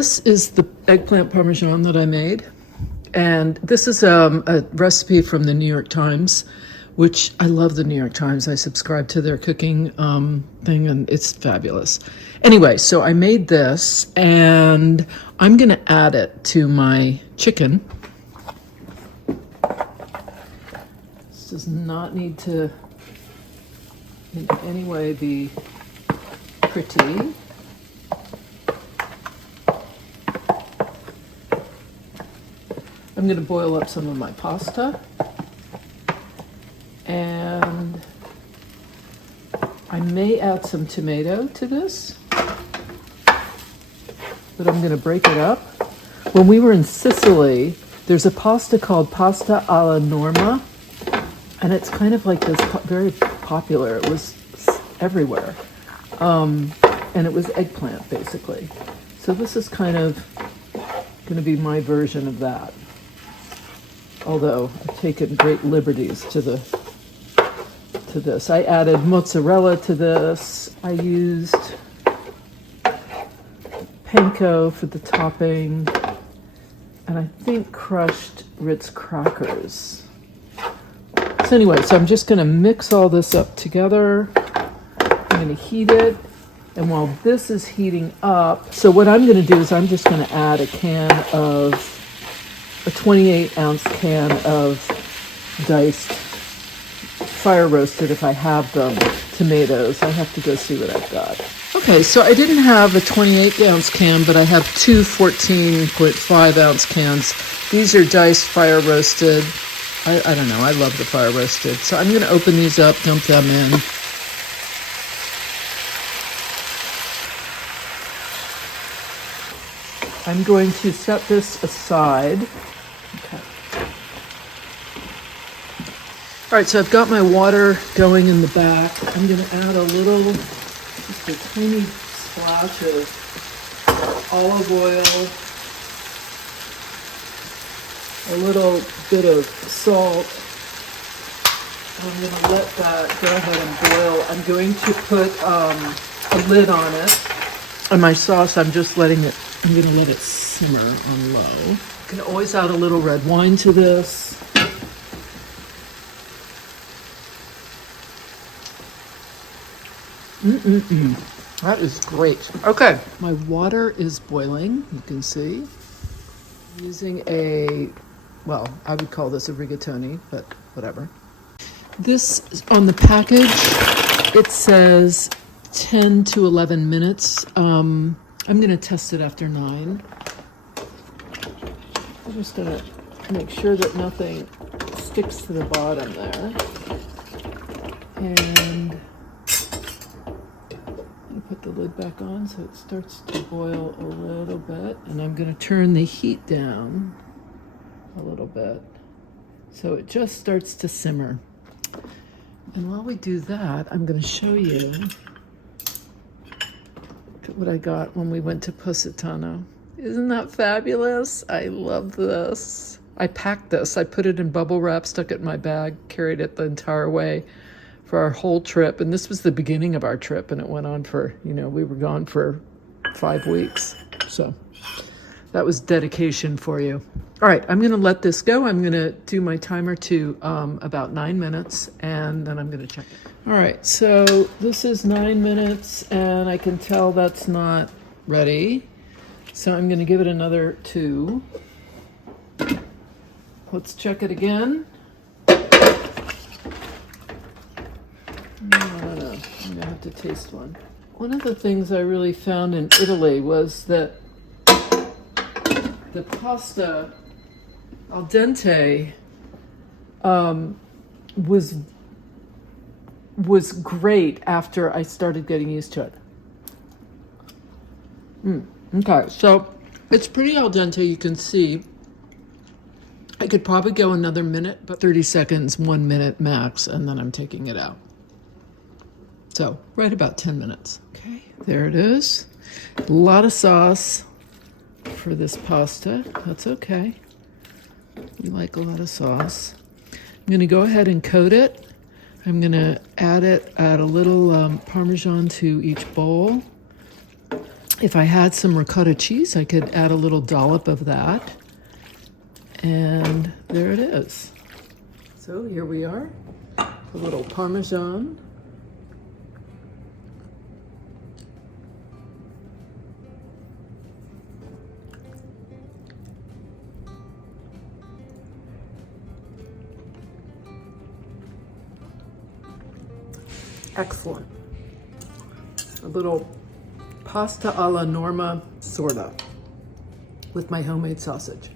this is the eggplant parmesan that I made. And this is a recipe from the New York Times, which I love the New York Times. I subscribe to their cooking thing, and it's fabulous. Anyway, so I made this, and I'm going to add it to my chicken. This does not need to in any way be pretty. I'm going to boil up some of my pasta, and I may add some tomato to this, but I'm going to break it up. When we were in Sicily, there's a pasta called Pasta Alla Norma, and it's kind of like this very popular. It was everywhere, and it was eggplant basically. So this is kind of going to be my version of that. Although I've taken great liberties to this. I added mozzarella to this. I used Panko for the topping, and I think crushed Ritz crackers. So anyway, so I'm just going to mix all this up together. I'm going to heat it, and while this is heating up, so what I'm going to do is I'm just going to add a 28-ounce can of diced, fire roasted, if I have them, tomatoes. I have to go see what I've got. Okay, so I didn't have a 28-ounce can, but I have two 14.5-ounce cans. These are diced, fire roasted. I don't know, I love the fire roasted. So I'm going to open these up, dump them in. I'm going to set this aside. Okay. All right, so I've got my water going in the back. I'm going to add just a tiny splash of olive oil, a little bit of salt. I'm going to let that go ahead and boil. I'm going to put a lid on it. And my sauce, I'm going to let it simmer on low. You can always add a little red wine to this. That is great. Okay, my water is boiling, you can see. I'm using I would call this a rigatoni, but whatever. This, on the package, it says 10 to 11 minutes. I'm going to test it after 9. I'm just going to make sure that nothing sticks to the bottom there. And put the lid back on so it starts to boil a little bit. And I'm going to turn the heat down a little bit so it just starts to simmer. And while we do that, I'm going to show you what I got when we went to Positano. Isn't that fabulous? I love this. I packed this. I put it in bubble wrap, stuck it in my bag, carried it the entire way for our whole trip. And this was the beginning of our trip, and it went on for, we were gone for 5 weeks. So that was dedication for you. All right, I'm going to let this go. I'm going to do my timer to about 9 minutes, and then I'm going to check it. All right, so this is 9 minutes, and I can tell that's not ready. So I'm going to give it another 2. Let's check it again. No. I'm going to have to taste one. One of the things I really found in Italy was that the pasta al dente was great after I started getting used to it. Okay, so it's pretty al dente, you can see. I could probably go another minute, but 30 seconds, 1 minute max, and then I'm taking it out. So right about 10 minutes. Okay, there it is. A lot of sauce for this pasta. That's okay. We like a lot of sauce. I'm going to go ahead and coat it. I'm going to add a little Parmesan to each bowl. If I had some ricotta cheese, I could add a little dollop of that. And there it is. So here we are, a little Parmesan. Excellent. A little pasta alla Norma Sorta with my homemade sausage.